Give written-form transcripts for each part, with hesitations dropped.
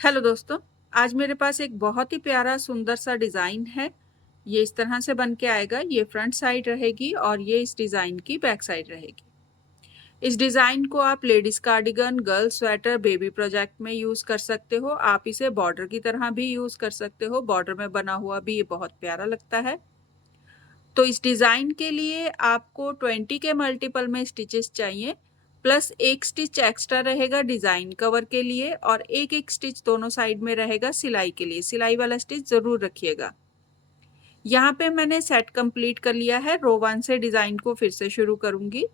Hello दोस्तों। आज मेरे पास एक बहुत ही प्यारा सुंदर सा डिज़ाइन है। ये इस तरह से बन के आएगा। ये फ्रंट साइड रहेगी और ये इस डिज़ाइन की बैक साइड रहेगी। इस डिज़ाइन को आप ladies cardigan, girl sweater, baby project में यूज़ कर सकते हो। आप इसे बॉर्डर की तरह भी यूज़ कर सकते हो। बॉर्डर में बना हुआ भी ये बहुत प्यारा लगता है। तो इस डिज़ाइन के लिए आपको 20 के मल्टीपल में स्टिचेस चाहिए, प्लस एक स्टिच एक्स्ट्रा रहेगा डिज़ाइन कवर के लिए और एक एक स्टिच दोनों साइड में रहेगा सिलाई के लिए। सिलाई वाला स्टिच ज़रूर रखिएगा। यहाँ पे मैंने सेट कंप्लीट कर लिया है। रो 1 से डिज़ाइन को फिर से शुरू करूँगी।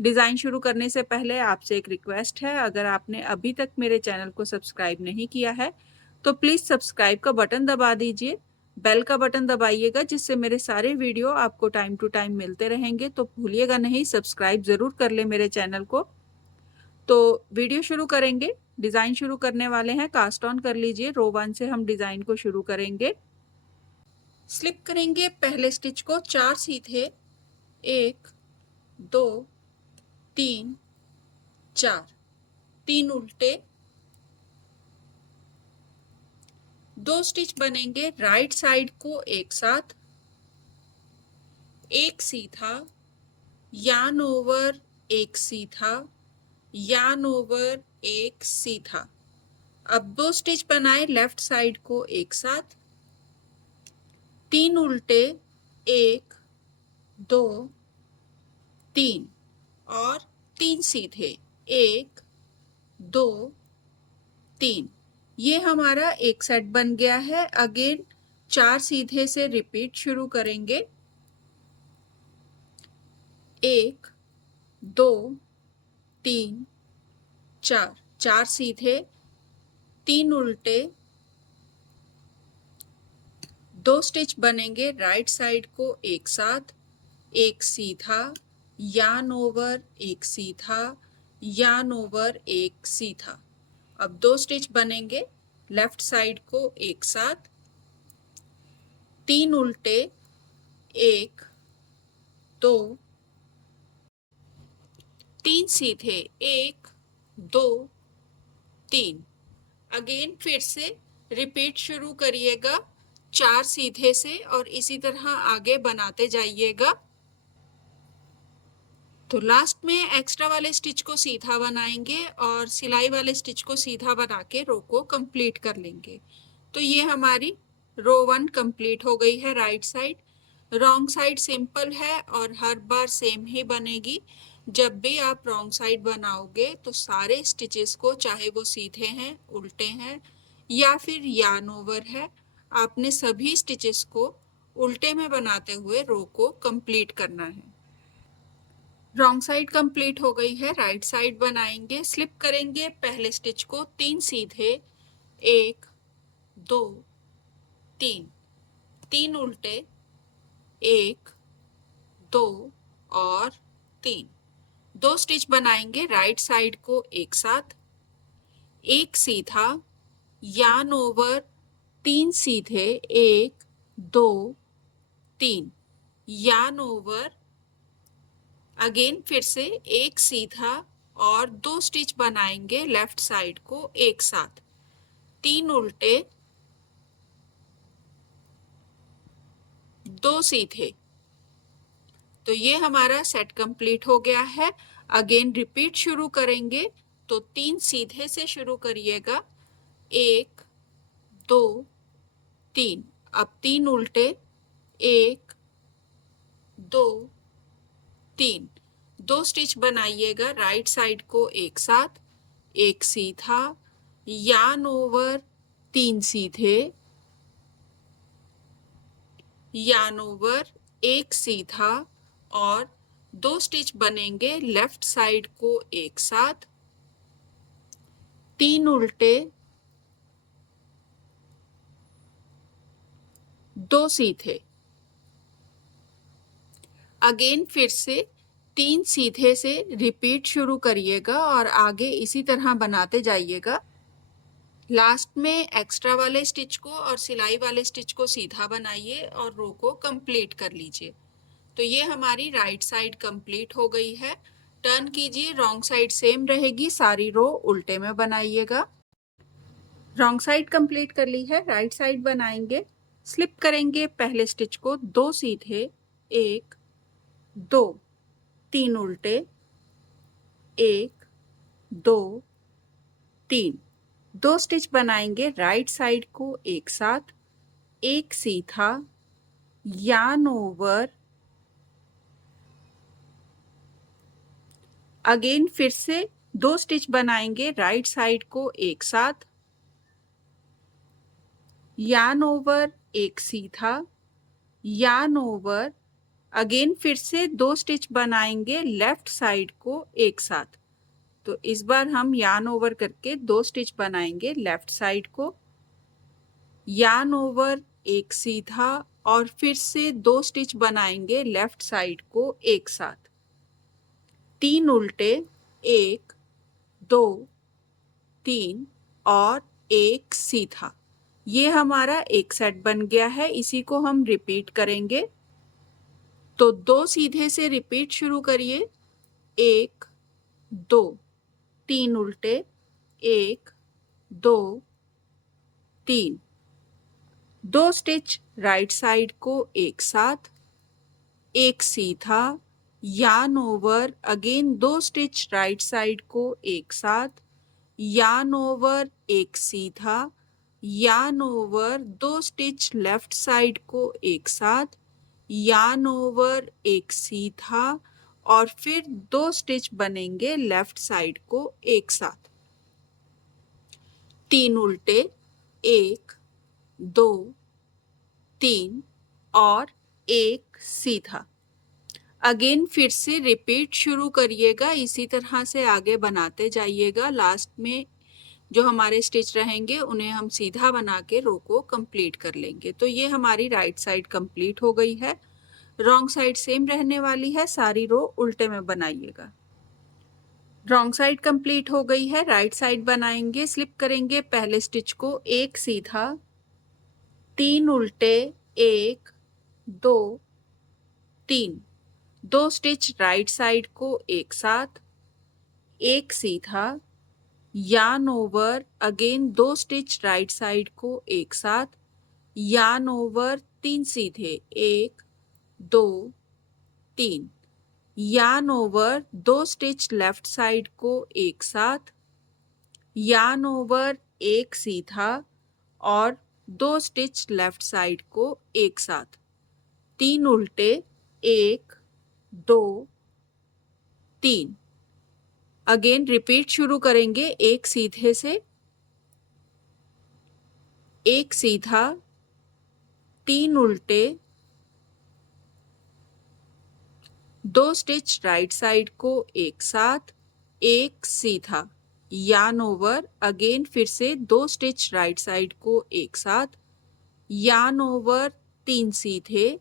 डिज़ाइन शुरू करने से पहले आपसे एक रिक्वेस्ट है, अगर आपने अभी तक मेरे चैनल को सब्सक्राइब नहीं किया है तो प्लीज़ सब्सक्राइब का बटन दबा दीजिए, बेल का बटन दबाइएगा, जिससे मेरे सारे वीडियो आपको टाइम टू टाइम मिलते रहेंगे। तो भूलिएगा नहीं, सब्सक्राइब ज़रूर कर ले मेरे चैनल को। तो वीडियो शुरू करेंगे। डिज़ाइन शुरू करने वाले हैं। कास्ट ऑन कर लीजिए। रो 1 से हम डिज़ाइन को शुरू करेंगे। स्लिप करेंगे पहले स्टिच को 4 सीधे, 1 2 3 4, 3 उल्टे, 2 स्टिच बनेंगे राइट साइड को एक साथ, एक सीधा, यार्न ओवर, एक सीधा, यार्न ओवर, एक सीधा। अब 2 स्टिच बनाए लेफ्ट साइड को एक साथ, 3 उल्टे, 1 2 3 और 3 सीधे, 1 2 3। ये हमारा एक सेट बन गया है। अगेन 4 सीधे से रिपीट शुरू करेंगे। 1 2 3 4, 4 सीधे, 3 उल्टे, 2 स्टिच बनेंगे राइट साइड को एक साथ, एक सीधा, यार्न ओवर, एक सीधा, यार्न ओवर, एक सीधा। अब 2 स्टिच बनेंगे लेफ्ट साइड को एक साथ, 3 उल्टे, 1 2 3 सीधे, 1 2 3। अगेन फिर से रिपीट शुरू करिएगा 4 सीधे से और इसी तरह आगे बनाते जाइएगा। तो लास्ट में एक्स्ट्रा वाले स्टिच को सीधा बनाएंगे और सिलाई वाले स्टिच को सीधा बना के रो को कंप्लीट कर लेंगे। तो ये हमारी रो 1 कंप्लीट हो गई है। Right side wrong side simple है और हर बार सेम ही बनेगी। जब भी आप रॉन्ग साइड बनाओगे तो सारे स्टिचेस को, चाहे वो सीधे हैं, उल्टे हैं या फिर यार्न ओवर है, आपने सभी स्टिचेस को उल्टे में बनाते हुए रो को कंप्लीट करना है। रॉन्ग साइड कंप्लीट हो गई है। राइट साइड बनाएंगे। स्लिप करेंगे पहले स्टिच को 3 सीधे, 1 2 3, 3 उल्टे, 1 2 और 3। 2 स्टिच बनाएंगे राइट साइड को एक साथ, एक सीधा, यार्न ओवर, 3 सीधे, 1 2 3, यार्न ओवर, अगेन फिर से एक सीधा और 2 स्टिच बनाएंगे लेफ्ट साइड को एक साथ, 3 उल्टे, 2 सीधे। तो ये हमारा सेट कंप्लीट हो गया है। अगेन रिपीट शुरू करेंगे। तो 3 सीधे से शुरू करिएगा, 1 2 3। अब 3 उल्टे, 1 2 3। 2 स्टिच बनाइएगा राइट साइड को एक साथ, एक सीधा, यार्न ओवर, 3 सीधे, यार्न ओवर, एक सीधा और 2 स्टिच बनेंगे लेफ्ट साइड को एक साथ, 3 उल्टे, 2 सीधे। अगेन फिर से 3 सीधे से रिपीट शुरू करिएगा और आगे इसी तरह बनाते जाइएगा। लास्ट में एक्स्ट्रा वाले स्टिच को और सिलाई वाले स्टिच को सीधा बनाइए और रो को कंप्लीट कर लीजिए। तो ये हमारी राइट साइड कंप्लीट हो गई है। टर्न कीजिए, रॉन्ग साइड सेम रहेगी, सारी रो उल्टे में बनाइएगा। रॉन्ग साइड कंप्लीट कर ली है, राइट साइड बनाएंगे। स्लिप करेंगे पहले स्टिच को, 2 सीधे, 1 2 3 उल्टे, 1 2 3, 2 स्टिच बनाएंगे राइट साइड को एक साथ, एक सीधा, yarn ओवर, अगेन फिर से 2 स्टिच बनाएंगे राइट साइड को एक साथ, yarn ओवर, एक सीधा, yarn ओवर, अगेन फिर से 2 स्टिच बनाएंगे लेफ्ट साइड को एक साथ। तो इस बार हम yarn ओवर करके 2 स्टिच बनाएंगे लेफ्ट साइड को, yarn ओवर, एक सीधा, और फिर से 2 स्टिच बनाएंगे लेफ्ट साइड को एक साथ, 3 उल्टे, 1 2 3 और 1 सीधा। ये हमारा एक सेट बन गया है, इसी को हम रिपीट करेंगे। तो 2 सीधे से रिपीट शुरू करिए, 1 2 3 उल्टे, 1 2 3, 2 स्टिच राइट साइड को एक साथ, एक सीधा, yarn over, again 2 stitch right side को एक साथ, yarn ओवर, एक सीधा, yarn over, 2 stitch left side को एक साथ, yarn ओवर, एक सीधा, और फिर 2 स्टिच बनेंगे लेफ्ट साइड को एक साथ, 3 उल्टे, 1 2 3 और 1 सीधा। अगेन फिर से रिपीट शुरू करिएगा, इसी तरह से आगे बनाते जाइएगा। लास्ट में जो हमारे स्टिच रहेंगे उन्हें हम सीधा बना के रो को कंप्लीट कर लेंगे। तो ये हमारी राइट साइड कंप्लीट हो गई है। रॉन्ग साइड सेम रहने वाली है, सारी रो उल्टे में बनाइएगा। रॉन्ग साइड कंप्लीट हो गई है, राइट साइड बनाएंगे। स्लिप करेंगे पहले स्टिच को, एक सीधा, 3 उल्टे, 1 2 3, 2 स्टिच राइट साइड को एक साथ, एक सीधा, yarn over, again 2 stitch right side को एक साथ, yarn ओवर, 3 सीधे, 1 2 3, yarn over, 2 stitch left side को एक साथ, yarn ओवर, एक सीधा, और 2 स्टिच लेफ्ट साइड को एक साथ, 3 उल्टे, 1 2 3। अगेन रिपीट शुरू करेंगे, एक सीधे से, एक सीधा, 3 उल्टे, 2 स्टिच राइट साइड को एक साथ, एक सीधा, yarn ओवर, अगेन फिर से 2 स्टिच राइट साइड को एक साथ, yarn ओवर, 3 सीधे,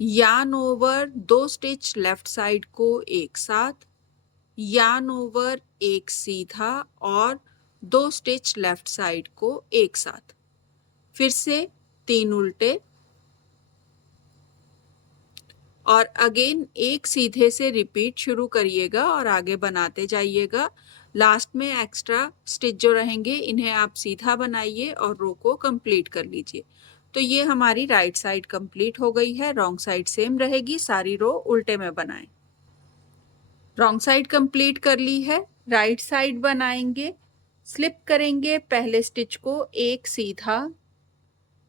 yarn over, 2 stitch left side को एक साथ, yarn ओवर, एक सीधा, और 2 स्टिच लेफ्ट साइड को एक साथ, फिर से 3 उल्टे, और अगेन एक सीधे से रिपीट शुरू करिएगा और आगे बनाते जाइएगा। लास्ट में एक्स्ट्रा स्टिच जो रहेंगे इन्हें आप सीधा बनाइए और रो को कंप्लीट कर लीजिए। तो ये हमारी राइट साइड कंप्लीट हो गई है। रॉन्ग साइड सेम रहेगी, सारी रो उल्टे में बनाएं। रॉन्ग साइड कंप्लीट कर ली है, राइट साइड बनाएंगे। स्लिप करेंगे पहले स्टिच को, एक सीधा,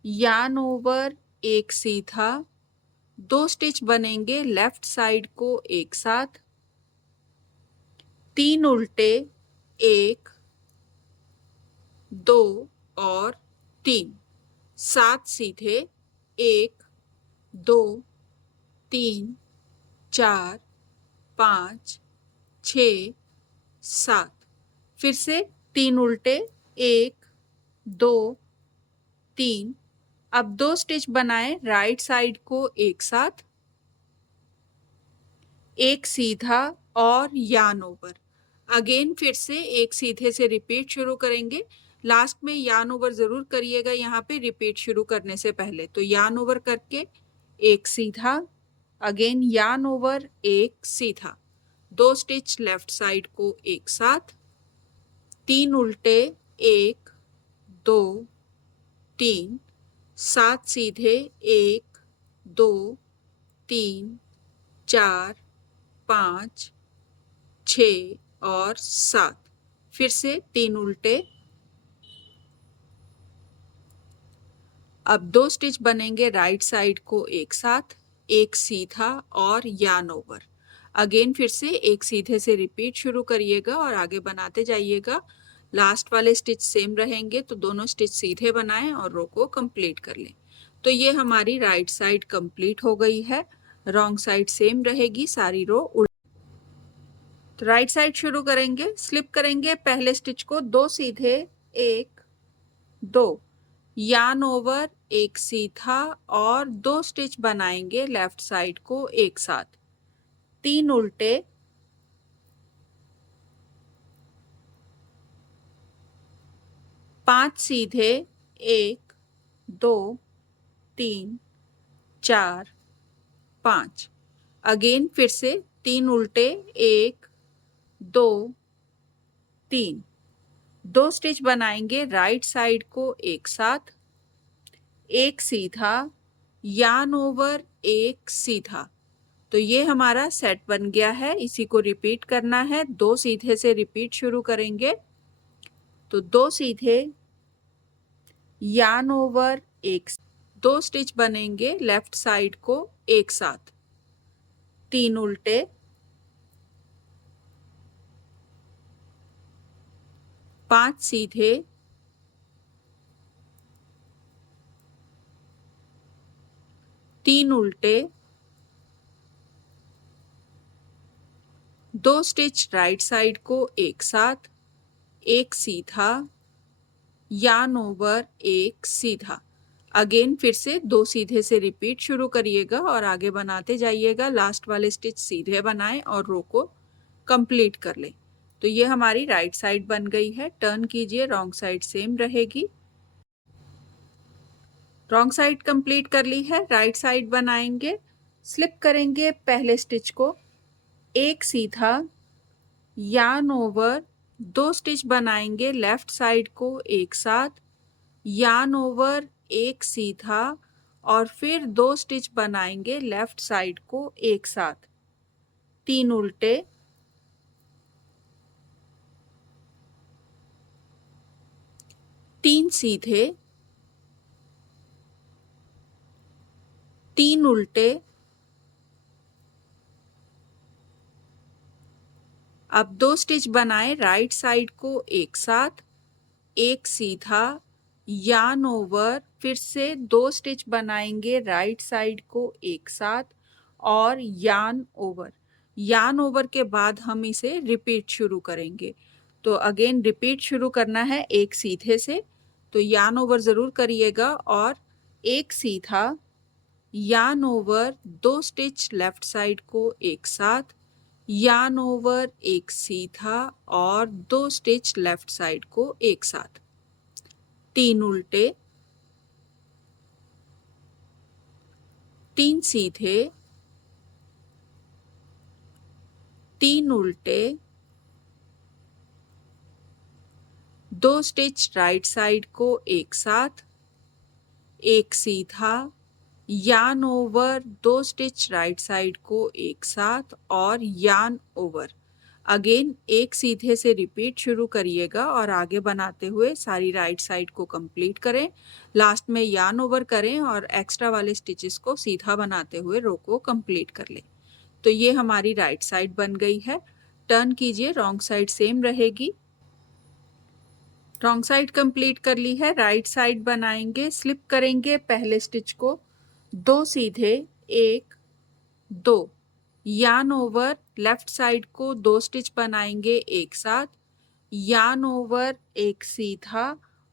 yarn ओवर, एक सीधा, 2 स्टिच बनेंगे लेफ्ट साइड को एक साथ, 3 उल्टे, 1 2 और 3, 7 सीधे, 1 2 3 4 5 6 7, फिर से 3 उल्टे, 1 2 3। अब 2 स्टिच बनाएं राइट साइड को एक साथ, एक सीधा और yarn ओवर। अगेन फिर से एक सीधे से रिपीट शुरू करेंगे। लास्ट में yarn ओवर जरूर करिएगा यहाँ पे रिपीट शुरू करने से पहले। तो yarn ओवर करके एक सीधा, अगेन yarn ओवर, एक सीधा, 2 स्टिच लेफ्ट साइड को एक साथ, 3 उल्टे, 1 2 3, 7 सीधे, 1 2 3 4 5 6 और 7। फिर से 3 उल्टे। अब 2 स्टिच बनेंगे राइट साइड को एक साथ, एक सीधा और यार्न ओवर। अगेन फिर से एक सीधे से रिपीट शुरू करिएगा और आगे बनाते जाइएगा। लास्ट वाले स्टिच सेम रहेंगे तो दोनों स्टिच सीधे बनाएं और रो को कंप्लीट कर लें। तो ये हमारी राइट साइड कंप्लीट हो गई है। रॉन्ग साइड सेम रहेगी, सारी रो उल्टी। तो राइट साइड शुरू करेंगे। स्लिप करेंगे पहले स्टिच को, 2 सीधे, 1 2, यार्न ओवर, एक सीधा और 2 स्टिच बनाएंगे लेफ्ट साइड को एक साथ। 3 उल्टे, 5 सीधे, 1 2 3 4 5। अगेन फिर से 3 उल्टे, 1 2 3, 2 स्टिच बनाएंगे राइट साइड को एक साथ, एक सीधा, यार्न ओवर, एक सीधा। तो ये हमारा सेट बन गया है। इसी को रिपीट करना है। 2 सीधे से रिपीट शुरू करेंगे। तो 2 सीधे, यार्न ओवर, एक, 2 स्टिच बनेंगे लेफ्ट साइड को एक साथ, 3 उल्टे, 5 सीधे, 3 उल्टे, 2 स्टिच राइट साइड को एक साथ, एक सीधा, यार्न ओवर, एक सीधा। अगेन फिर से 2 सीधे से रिपीट शुरू करिएगा और आगे बनाते जाइएगा। लास्ट वाले स्टिच सीधे बनाएं और रो को कंप्लीट कर लें। तो ये हमारी राइट साइड बन गई है। टर्न कीजिए, रॉन्ग साइड सेम रहेगी। रॉन्ग साइड कंप्लीट कर ली है। राइट साइड बनाएंगे। स्लिप करेंगे पहले स्टिच को, एक सीधा, यार्न ओवर, 2 स्टिच बनाएंगे लेफ्ट साइड को एक साथ, यार्न ओवर, एक सीधा और फिर 2 स्टिच बनाएंगे लेफ्ट साइड को एक साथ, 3 उल्टे, 3 सीधे, 3 उल्टे। अब 2 स्टिच बनाए राइट साइड को एक साथ, एक सीधा, यार्न ओवर, फिर से 2 स्टिच बनाएंगे राइट साइड को एक साथ और यार्न ओवर। यार्न ओवर के बाद हम इसे रिपीट शुरू करेंगे। तो अगेन रिपीट शुरू करना है एक सीधे से। तो यार्न ओवर ज़रूर करिएगा और एक सीधा, yarn over, 2 stitch left side को एक साथ, यार्न ओवर, एक सीधा और 2 स्टिच लेफ्ट साइड को एक साथ, 3 उल्टे, 3 सीधे, 3 उल्टे, 2 स्टिच राइट साइड को एक साथ, एक सीधा, yarn over, 2 stitch right side को एक साथ और यार्न ओवर। अगेन एक सीधे से रिपीट शुरू करिएगा और आगे बनाते हुए सारी राइट साइड को कंप्लीट करें। लास्ट में यार्न ओवर करें और एक्स्ट्रा वाले स्टिचेस को सीधा बनाते हुए रो को कंप्लीट कर लें। तो ये हमारी राइट साइड बन गई है। टर्न कीजिए, रॉन्ग साइड सेम रहेगी। रॉन्ग साइड कंप्लीट कर ली है। राइट साइड बनाएंगे। स्लिप करेंगे पहले स्टिच को, 2 सीधे, 1 2, यार्न ओवर, लेफ्ट साइड को 2 स्टिच बनाएंगे एक साथ, यार्न ओवर, एक सीधा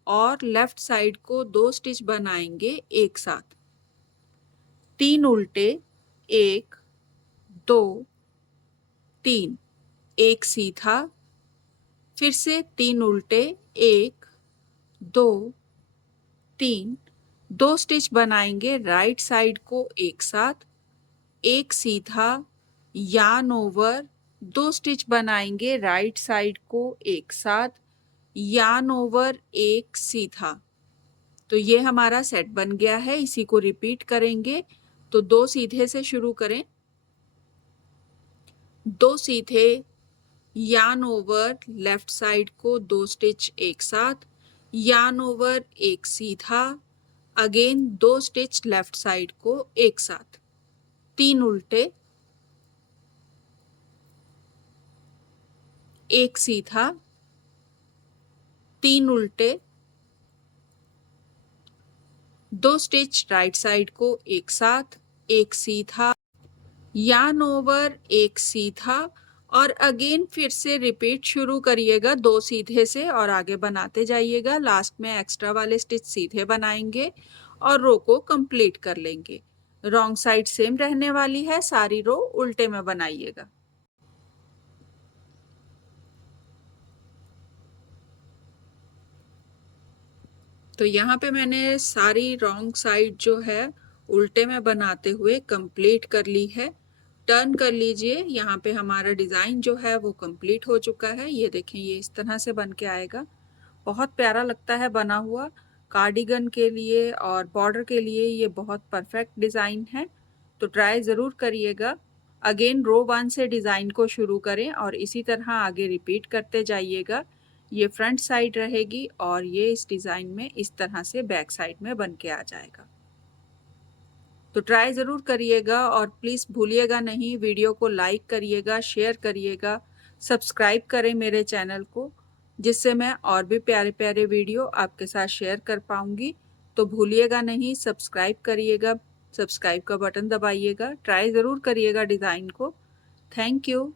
और लेफ्ट साइड को 2 स्टिच बनाएंगे एक साथ, 3 उल्टे, 1 2 3, एक सीधा, फिर से 3 उल्टे, 1 2 3, 2 स्टिच बनाएंगे राइट साइड को एक साथ, एक सीधा, यार्न ओवर, 2 स्टिच बनाएंगे राइट साइड को एक साथ, यार्न ओवर एक सीधा। तो ये हमारा सेट बन गया है, इसी को रिपीट करेंगे। तो 2 सीधे से शुरू करें, 2 सीधे, यार्न ओवर लेफ्ट साइड को 2 स्टिच एक साथ, यार्न ओवर एक सीधा, अगेन 2 स्टिच लेफ्ट साइड को एक साथ, 3 उल्टे, एक सीधा, 3 उल्टे, 2 स्टिच राइट साइड को एक साथ, एक सीधा, यार्न ओवर एक सीधा, और अगेन फिर से रिपीट शुरू करिएगा 2 सीधे से और आगे बनाते जाइएगा। लास्ट में एक्स्ट्रा वाले स्टिच सीधे बनाएंगे और रो को कंप्लीट कर लेंगे। रॉन्ग साइड सेम रहने वाली है, सारी रो उल्टे में बनाइएगा। तो यहाँ पे मैंने सारी रॉन्ग साइड जो है उल्टे में बनाते हुए कंप्लीट कर ली है। टर्न कर लीजिए, यहाँ पे हमारा डिज़ाइन जो है वो कंप्लीट हो चुका है। ये देखें, ये इस तरह से बन के आएगा, बहुत प्यारा लगता है बना हुआ। कार्डिगन के लिए और बॉर्डर के लिए ये बहुत परफेक्ट डिज़ाइन है, तो ट्राई ज़रूर करिएगा। अगेन रो 1 से डिज़ाइन को शुरू करें और इसी तरह आगे रिपीट करते जाइएगा। ये फ्रंट साइड रहेगी और ये इस डिज़ाइन में इस तरह से बैक साइड में बन के आ जाएगा। तो ट्राई ज़रूर करिएगा और प्लीज़ भूलिएगा नहीं, वीडियो को लाइक करिएगा, शेयर करिएगा, सब्सक्राइब करें मेरे चैनल को, जिससे मैं और भी प्यारे प्यारे वीडियो आपके साथ शेयर कर पाऊँगी। तो भूलिएगा नहीं, सब्सक्राइब करिएगा, सब्सक्राइब का बटन दबाइएगा, ट्राई ज़रूर करिएगा डिज़ाइन को। Thank you.